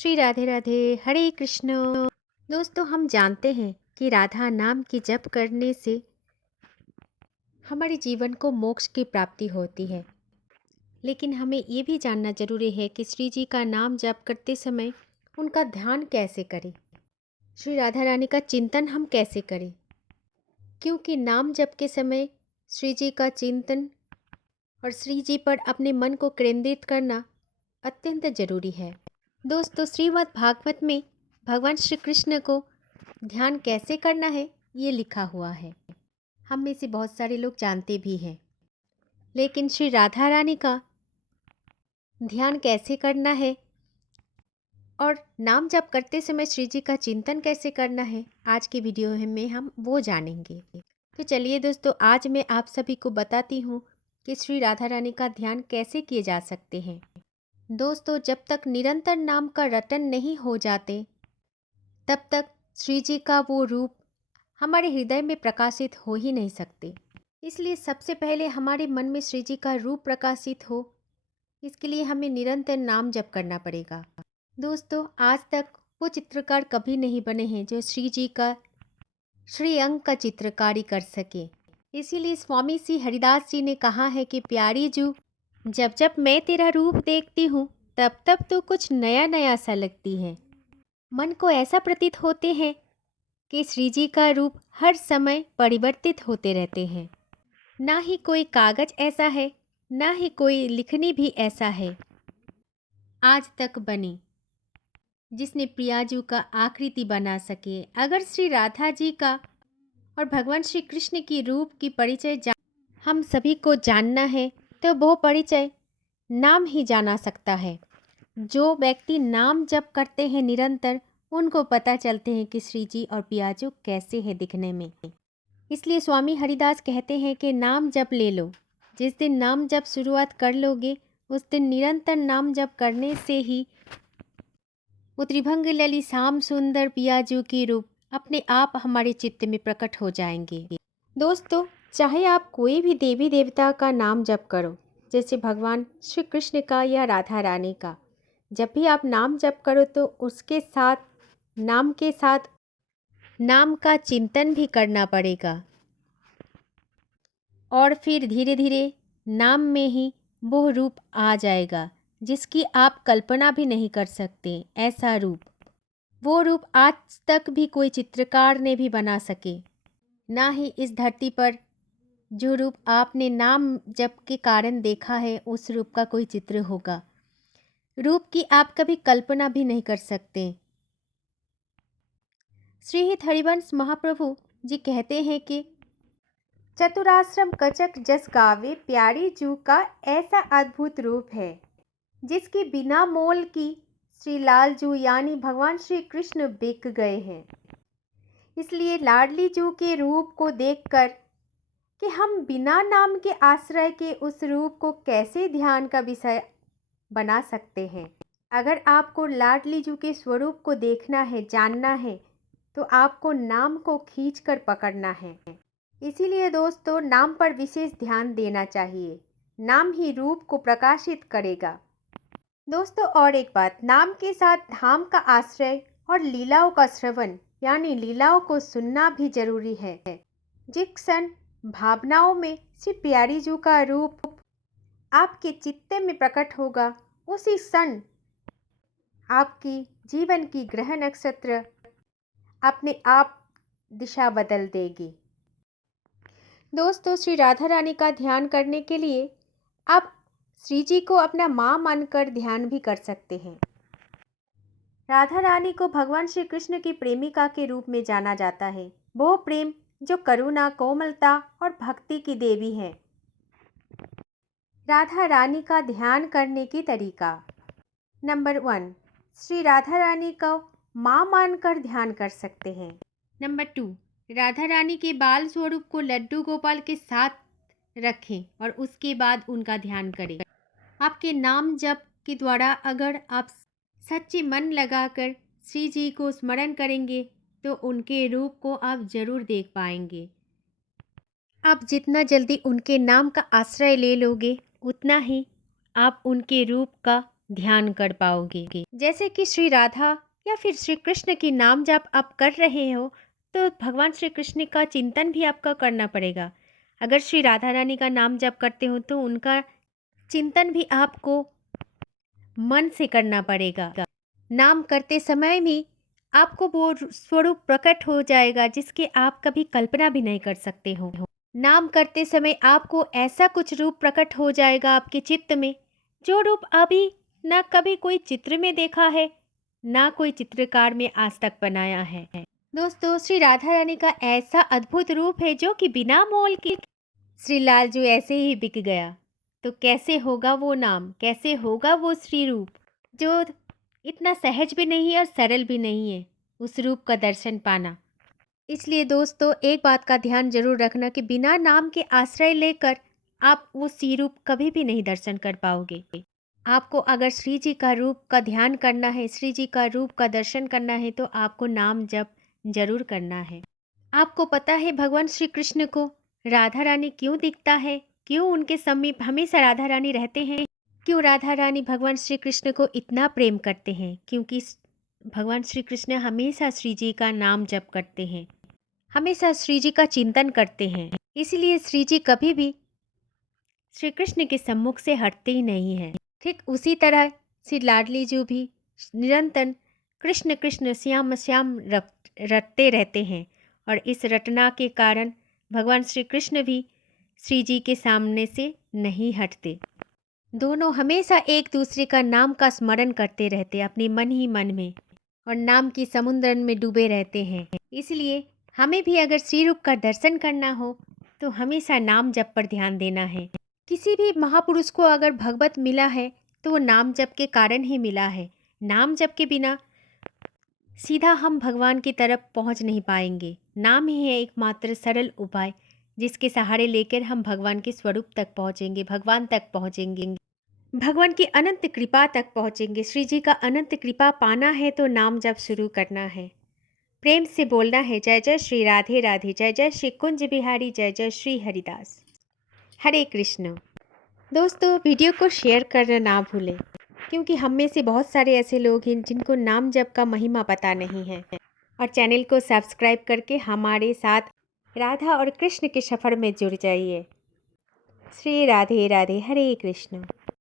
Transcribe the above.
श्री राधे राधे। हरे कृष्ण। दोस्तों, हम जानते हैं कि राधा नाम की जप करने से हमारे जीवन को मोक्ष की प्राप्ति होती है। लेकिन हमें ये भी जानना जरूरी है कि श्री जी का नाम जप करते समय उनका ध्यान कैसे करें, श्री राधा रानी का चिंतन हम कैसे करें, क्योंकि नाम जप के समय श्री जी का चिंतन और श्री जी पर अपने मन को केंद्रित करना अत्यंत जरूरी है। दोस्तों, श्रीमद् भागवत में भगवान श्री कृष्ण को ध्यान कैसे करना है ये लिखा हुआ है। हम में से बहुत सारे लोग जानते भी हैं, लेकिन श्री राधा रानी का ध्यान कैसे करना है और नाम जप करते समय श्री जी का चिंतन कैसे करना है, आज की वीडियो में हम वो जानेंगे। तो चलिए दोस्तों, आज मैं आप सभी को बताती हूँ कि श्री राधा रानी का ध्यान कैसे किए जा सकते हैं। दोस्तों, जब तक निरंतर नाम का रटन नहीं हो जाते तब तक श्री जी का वो रूप हमारे हृदय में प्रकाशित हो ही नहीं सकते। इसलिए सबसे पहले हमारे मन में श्री जी का रूप प्रकाशित हो, इसके लिए हमें निरंतर नाम जप करना पड़ेगा। दोस्तों, आज तक वो चित्रकार कभी नहीं बने हैं जो श्री जी का श्री अंग का चित्रकारी कर सके। इसीलिए स्वामी श्री हरिदास जी ने कहा है कि प्यारी जू, जब जब मैं तेरा रूप देखती हूँ तब तब तो कुछ नया नया सा लगती है। मन को ऐसा प्रतीत होते हैं कि श्री जी का रूप हर समय परिवर्तित होते रहते हैं। ना ही कोई कागज ऐसा है, ना ही कोई लिखनी भी ऐसा है आज तक बनी जिसने प्रियाजू का आकृति बना सके। अगर श्री राधा जी का और भगवान श्री कृष्ण की रूप की परिचय हम सभी को जानना है तो वो परिचय नाम ही जाना सकता है। जो व्यक्ति नाम जप करते हैं निरंतर, उनको पता चलते हैं कि श्री जी और पियाजू कैसे हैं दिखने में। इसलिए स्वामी हरिदास कहते हैं कि नाम जप ले लो। जिस दिन नाम जप शुरुआत कर लोगे, उस दिन निरंतर नाम जप करने से ही वो त्रिभंग लली श्याम सुंदर पियाजू की रूप अपने आप हमारे चित्त में प्रकट हो जाएंगे। दोस्तों, चाहे आप कोई भी देवी देवता का नाम जप करो, जैसे भगवान श्री कृष्ण का या राधा रानी का, जब भी आप नाम जप करो तो उसके साथ नाम के साथ नाम का चिंतन भी करना पड़ेगा और फिर धीरे धीरे नाम में ही वो रूप आ जाएगा जिसकी आप कल्पना भी नहीं कर सकते। ऐसा रूप, वो रूप आज तक भी कोई चित्रकार ने भी बना सके, ना ही इस धरती पर जो रूप आपने नाम जप के कारण देखा है उस रूप का कोई चित्र होगा। रूप की आप कभी कल्पना भी नहीं कर सकते। श्री हित हरिवंश महाप्रभु जी कहते हैं कि चतुराश्रम कचक जस गावे, प्यारी जू का ऐसा अद्भुत रूप है जिसकी बिना मोल की श्री लाल जू यानी भगवान श्री कृष्ण बिक गए हैं। इसलिए लाडली जू के रूप को देखकर कि हम बिना नाम के आश्रय के उस रूप को कैसे ध्यान का विषय बना सकते हैं। अगर आपको लाडली जू के स्वरूप को देखना है, जानना है, तो आपको नाम को खींचकर पकड़ना है। इसीलिए दोस्तों, नाम पर विशेष ध्यान देना चाहिए। नाम ही रूप को प्रकाशित करेगा। दोस्तों, और एक बात, नाम के साथ धाम का आश्रय और लीलाओं का श्रवण यानी लीलाओं को सुनना भी जरूरी है। जिस क्षण भावनाओं में श्री प्यारी जू का रूप आपके चित्त में प्रकट होगा, उसी क्षण आपकी जीवन की ग्रह नक्षत्र अपने आप दिशा बदल देगी। दोस्तों, श्री राधा रानी का ध्यान करने के लिए आप श्री जी को अपना माँ मानकर ध्यान भी कर सकते हैं। राधा रानी को भगवान श्री कृष्ण की प्रेमिका के रूप में जाना जाता है। वो प्रेम जो करुणा, कोमलता और भक्ति की देवी है। राधा रानी का ध्यान करने की तरीका। नंबर 1, श्री राधा रानी को माँ मानकर ध्यान कर सकते हैं। नंबर 2, राधा रानी के बाल स्वरूप को लड्डू गोपाल के साथ रखें और उसके बाद उनका ध्यान करें। आपके नाम जप के द्वारा अगर आप सच्चे मन लगाकर श्री जी को स्मरण करेंगे तो उनके रूप को आप जरूर देख पाएंगे। आप जितना जल्दी उनके नाम का आश्रय ले लोगे, उतना ही आप उनके रूप का ध्यान कर पाओगे। जैसे कि श्री राधा या फिर श्री कृष्ण की नाम जप आप कर रहे हो, तो भगवान श्री कृष्ण का चिंतन भी आपका करना पड़ेगा। अगर श्री राधा रानी का नाम जप करते हो तो उनका चिंतन भी आपको मन से करना पड़ेगा। नाम करते समय भी आपको वो स्वरूप प्रकट हो जाएगा जिसके आप कभी कल्पना भी नहीं कर सकते हो। नाम करते समय आपको ऐसा कुछ रूप प्रकट हो जाएगा आपके चित्त में, जो रूप अभी ना कभी कोई चित्र में देखा है, ना कोई चित्रकार में आज तक बनाया है। दोस्तों, श्री राधा रानी का ऐसा अद्भुत रूप है जो कि बिना मोल के श्री लालजू ऐसे ही बिक गया। तो कैसे होगा वो नाम, कैसे होगा वो श्री रूप, जो इतना सहज भी नहीं है और सरल भी नहीं है उस रूप का दर्शन पाना। इसलिए दोस्तों, एक बात का ध्यान जरूर रखना कि बिना नाम के आश्रय लेकर आप वो श्री रूप कभी भी नहीं दर्शन कर पाओगे। आपको अगर श्री जी का रूप का ध्यान करना है, श्री जी का रूप का दर्शन करना है, तो आपको नाम जप जरूर करना है। आपको पता है भगवान श्री कृष्ण को राधा रानी क्यों दिखता है, क्यों उनके समीप हमेशा राधा रानी रहते हैं, क्यों राधा रानी भगवान श्री कृष्ण को इतना प्रेम करते हैं? क्योंकि भगवान श्री कृष्ण हमेशा श्री जी का नाम जप करते हैं, हमेशा श्री जी का चिंतन करते हैं। इसलिए श्री जी कभी भी श्री कृष्ण के सम्मुख से हटते ही नहीं हैं। ठीक उसी तरह श्री लाडली जी भी निरंतर कृष्ण कृष्ण श्याम श्याम रटते रहते हैं, और इस रटना के कारण भगवान श्री कृष्ण भी श्री जी के सामने से नहीं हटते। दोनों हमेशा एक दूसरे का नाम का स्मरण करते रहते अपने मन ही मन में, और नाम की समुद्र में डूबे रहते हैं। इसलिए हमें भी अगर श्री रूप का दर्शन करना हो तो हमेशा नाम जप पर ध्यान देना है। किसी भी महापुरुष को अगर भगवत मिला है तो वो नाम जप के कारण ही मिला है। नाम जप के बिना सीधा हम भगवान की तरफ पहुंच नहीं पाएंगे। नाम ही है एकमात्र सरल उपाय जिसके सहारे लेकर हम भगवान के स्वरूप तक पहुंचेंगे, भगवान तक पहुंचेंगे, भगवान की अनंत कृपा तक पहुंचेंगे। श्री जी का अनंत कृपा पाना है तो नाम जप शुरू करना है, प्रेम से बोलना है, जय जय श्री राधे राधे, जय जय श्री कुंज बिहारी, जय जय श्री हरिदास। हरे कृष्ण। दोस्तों, वीडियो को शेयर करना ना भूलें, क्योंकि हम में से बहुत सारे ऐसे लोग हैं जिनको नाम जप का महिमा पता नहीं है। और चैनल को सब्सक्राइब करके हमारे साथ राधा और कृष्ण के सफ़र में जुड़ जाइए। श्री राधे राधे, हरे कृष्ण।